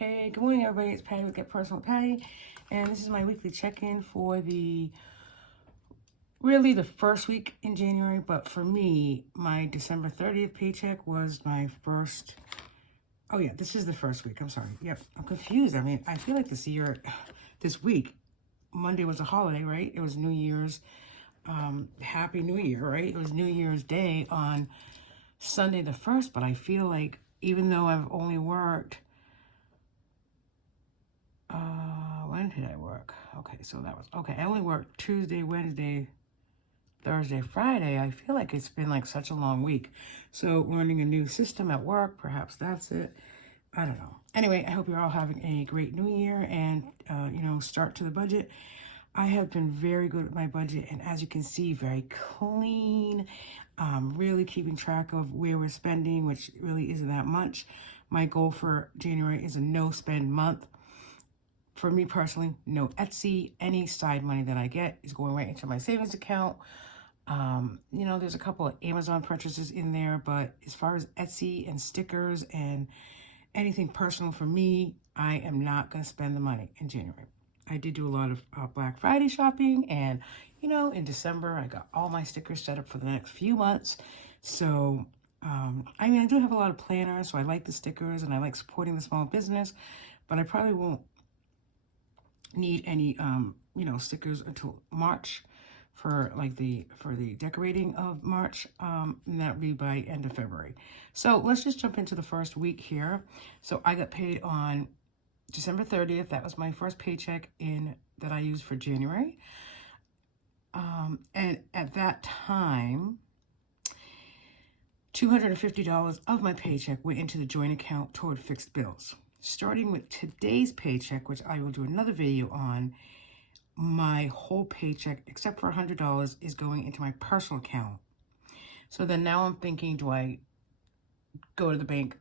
Hey, good morning, everybody. It's Patty with Get Personal with Patty, and this is my weekly check-in for the first week in January. But for me, my December 30th paycheck was my first. Oh yeah, this is the first week. I'm sorry. Yep, I'm confused. I mean, I feel like this week, Monday was a holiday, right? It was New Year's. Happy New Year, right? It was New Year's Day on Sunday the 1st, but I feel like even though I've only worked. When did I work? Okay, so that was, okay, I only worked Tuesday, Wednesday, Thursday, Friday. I feel like it's been like such a long week. So learning a new system at work, perhaps that's it. I don't know. Anyway, I hope you're all having a great new year and, start to the budget. I have been very good with my budget, and as you can see, very clean, really keeping track of where we're spending, which really isn't that much. My goal for January is a no spend month. For me personally, no Etsy. Any side money that I get is going right into my savings account. There's a couple of Amazon purchases in there, but as far as Etsy and stickers and anything personal for me, I am not going to spend the money in January. I did do a lot of Black Friday shopping, and, in December, I got all my stickers set up for the next few months. So, I do have a lot of planners, so I like the stickers, and I like supporting the small business, but I probably won't need any stickers until March for the decorating of March, and that would be by end of February. So let's just jump into the first week here. So I got paid on December 30th. That was my first paycheck that I used for January, and at that time, $250 of my paycheck went into the joint account toward fixed bills. Starting with today's paycheck, which I will do another video on, my whole paycheck, except for $100, is going into my personal account. So then now I'm thinking, do I go to the bank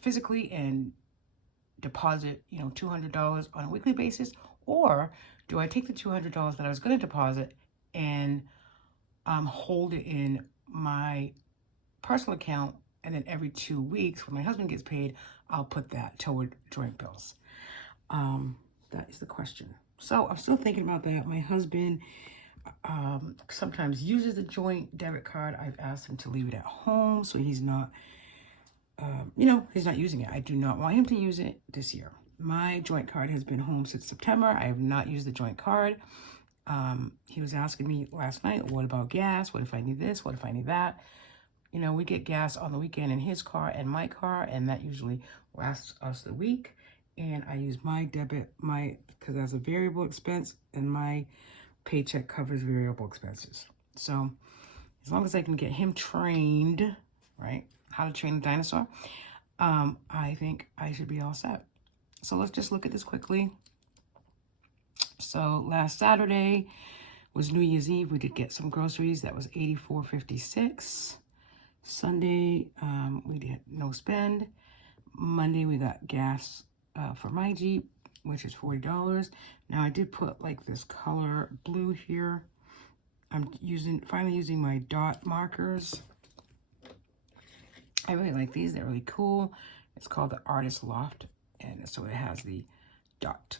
physically and deposit, $200 on a weekly basis? Or do I take the $200 that I was going to deposit and hold it in my personal account, and then every 2 weeks when my husband gets paid, I'll put that toward joint bills? That is the question. So I'm still thinking about that. My husband sometimes uses the joint debit card. I've asked him to leave it at home so he's not, he's not using it. I do not want him to use it this year. My joint card has been home since September. I have not used the joint card. He was asking me last night, what about gas? What if I need this? What if I need that? We get gas on the weekend in his car and my car, and that usually lasts us the week. And I use my debit, because that's a variable expense, and my paycheck covers variable expenses. So as long as I can get him trained, right, how to train a dinosaur, I think I should be all set. So let's just look at this quickly. So last Saturday was New Year's Eve. We did get some groceries. That was $84.56. Sunday, we did no spend. Monday, we got gas for my Jeep, which is $40. Now, I did put like this color blue here. I'm finally using my dot markers. I really like these. They're really cool. It's called the Artist Loft, and so it has the dot.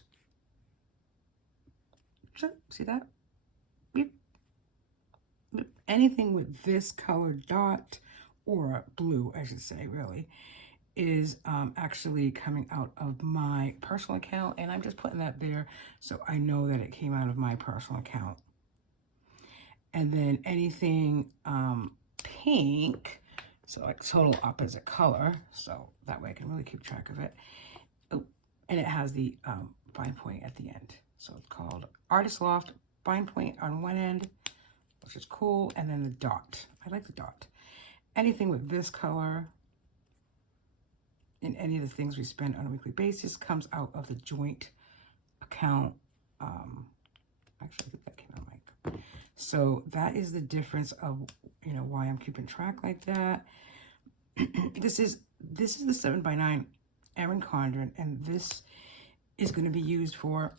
See that? Beep. Beep. Anything with this color dot, or blue, I should say, really, is actually coming out of my personal account, and I'm just putting that there so I know that it came out of my personal account. And then anything pink, so like total opposite color, so that way I can really keep track of it. Oh, and it has the fine point at the end. So it's called Artist Loft, fine point on one end, which is cool, and then the dot. I like the dot. Anything with this color and any of the things we spend on a weekly basis comes out of the joint account. Actually, I think that came out like. So that is the difference of, why I'm keeping track like that. This is the 7x9 Erin Condren, and this is going to be used for,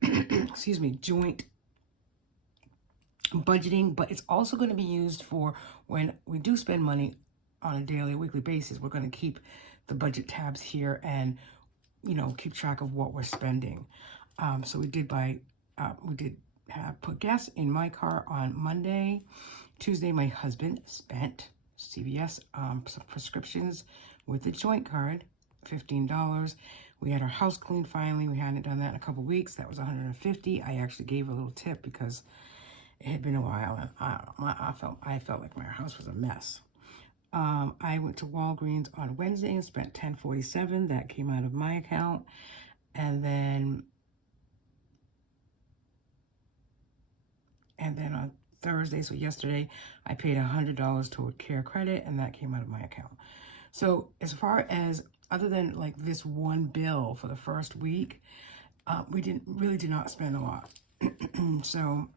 excuse me, joint budgeting, but it's also going to be used for when we do spend money on a daily, weekly basis. We're going to keep the budget tabs here, and you know, keep track of what we're spending. So we did put gas in my car on Monday. Tuesday, my husband spent CVS some prescriptions with the joint card, $15. We had our house cleaned finally. We hadn't done that in a couple weeks. That was $150. I actually gave a little tip because it had been a while, and I felt like my house was a mess. I went to Walgreens on Wednesday and spent $10.47. That came out of my account. And then on Thursday, so yesterday, I paid $100 toward Care Credit, and that came out of my account. So as far as, other than like this one bill for the first week, we did not spend a lot. So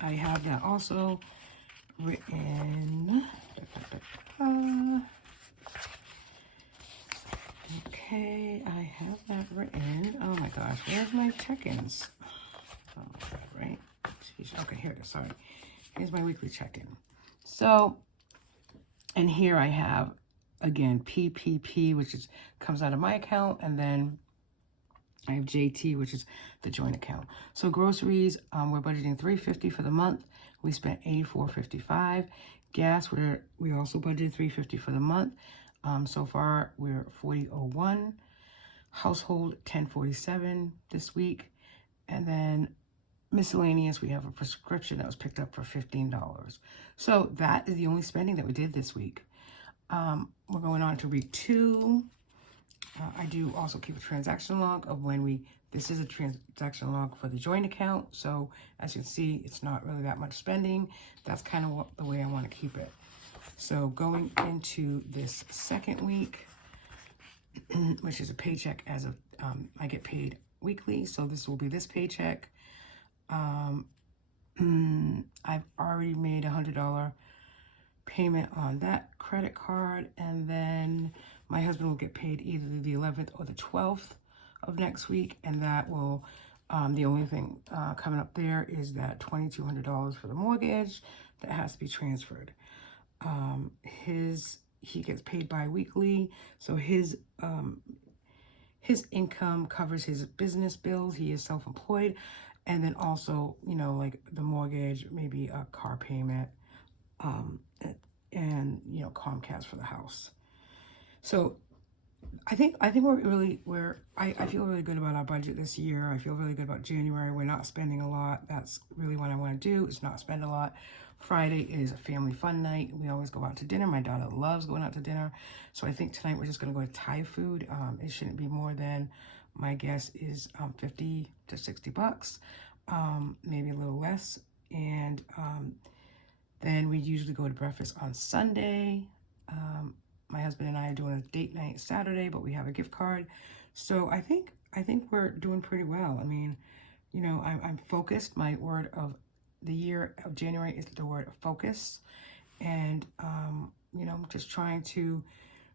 I have that also written. Okay, I have that written. Oh my gosh, where's my check-ins? Oh my God, right? Jeez. Okay, here it is. Sorry. Here's my weekly check-in. So, and here I have, again, PPP, which comes out of my account, and then I have JT, which is the joint account. So groceries, we're budgeting $350 for the month. We spent $84.55. Gas, we also budgeted $350 for the month. So far, we're $40.01. Household, $10.47 this week. And then miscellaneous, we have a prescription that was picked up for $15. So that is the only spending that we did this week. We're going on to week 2. I do also keep a transaction log of this is a transaction log for the joint account. So as you can see, it's not really that much spending. That's kind of the way I want to keep it. So going into this second week, which is a paycheck as of, I get paid weekly. So this will be this paycheck. I've already made $100 payment on that credit card, and then my husband will get paid either the 11th or the 12th of next week, and that will, the only thing coming up there is that $2,200 for the mortgage that has to be transferred. He gets paid bi-weekly, so his income covers his business bills. He is self-employed, and then also, you know, like the mortgage, maybe a car payment, and, you know, Comcast for the house. So I think I feel really good about our budget this year. I feel really good about January. We're not spending a lot. That's really what I want to do, is not spend a lot. Friday is a family fun night. We always go out to dinner. My daughter loves going out to dinner. So I think tonight we're just going to go to Thai food. It shouldn't be more than, my guess is $50 to $60, maybe a little less. And then we usually go to breakfast on Sunday. My husband and I are doing a date night Saturday, but we have a gift card. So I think we're doing pretty well. I mean, you know, I'm focused. My word of the year of January is the word focus. And, you know, I'm just trying to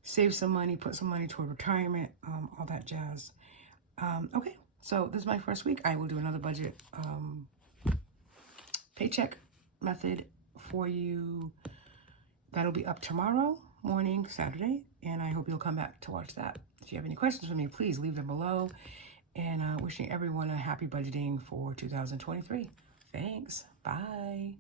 save some money, put some money toward retirement, all that jazz. Okay, so this is my first week. I will do another budget paycheck method for you. That'll be up tomorrow morning, Saturday, and I hope you'll come back to watch that. If you have any questions for me, please leave them below. And wishing everyone a happy budgeting for 2023. Thanks. Bye.